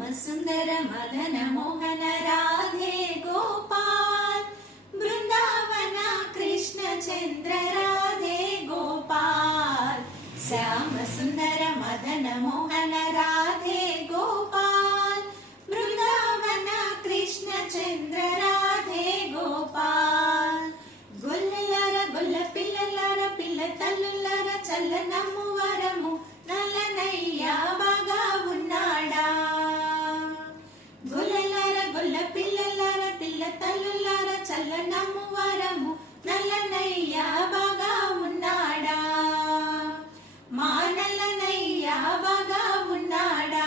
सुंदर मदन मोहन राधे गोपाल वृंदावन कृष्ण चंद्र राधे गोपाल श्याम सुंदर मदन मोहन राधे गोपाल वृंदावन कृष्ण चंद्र राधे गोपाल गुल्लर गुल्ल पिल्लर पिल्ल तल्लर चल्लनम्मु वरमु నల్లనయ్యా బాగా ఉన్నాడా గుల్లలార గుల్ల పిల్లలార పిల్ల తల్లులార చల్లనమ్ము వరము నల్లనయ్యా బాగా ఉన్నాడా మా నల్లనయ్యా బాగా ఉన్నాడా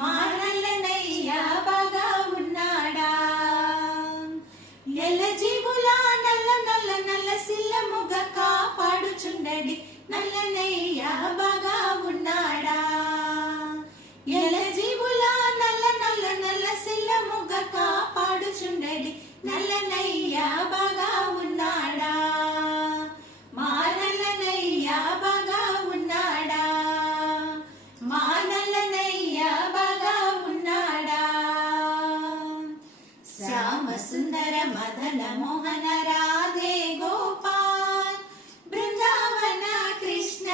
మా నల్లనయ్యా బాగా ఉన్నాడా ఎల్ల జీవులా నల్ల నల్ల నల్ల సిల్లముగ కాపాడుచుండడి నల్లనయ్యా బాగా ఉన్నాడా ఎల జీవులా నల్ల నల్ల నల్ల సిల్లముగ కాపాడుచుండడి నల్లనయ్యా బాగా ఉన్నాడా మా నల్లనయ్యా బాగా ఉన్నాడా మా నల్లనయ్యా బాగా ఉన్నాడా శ్యామ సుందర మదన మోహన రాధే గోపాల్ బృందావన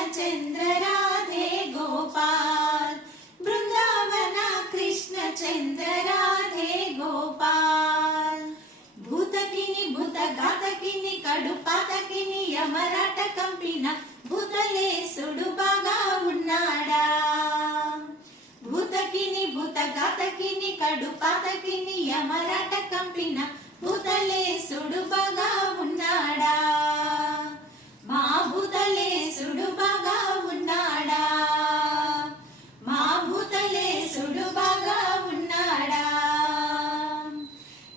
चंद्र राधे गोपाल वृंदावन कृष्ण चंद्र राधे गोपाल भूतकिनी भूत घातकिनी कड़ु पातकिनी यमराट कंपिन भूतलेसुडु बागा उन्नाडा भूतकिनी भूत घातकिनी कड़ु पातकिनी यमराट कंपिन भूतलेसुडु बागा उन्नाडा మా భూతలేసుడు బాగా ఉన్నాడా మా భూతలేసుడు బాగా ఉన్నాడా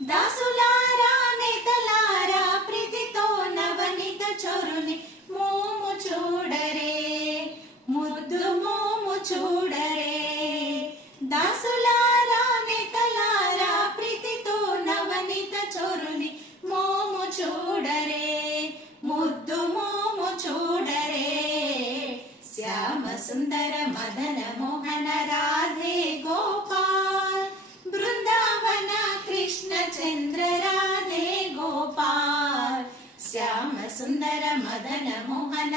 దాసులారా నేతలారా ప్రీతితో నవనిత చోరుని మోము చూడరే ముద్దు మోము చూడరే దాసులారా నేతలారా ప్రీతితో నవనిత చోరుని మోము చూడరే ముద్దు మోము చూడరే శ్యామ సుందర మదన మోహన రాధే గోపాల్ బృందావన కృష్ణ చంద్ర రాధే గోపాల్ శ్యామ సుందర మదన మోహన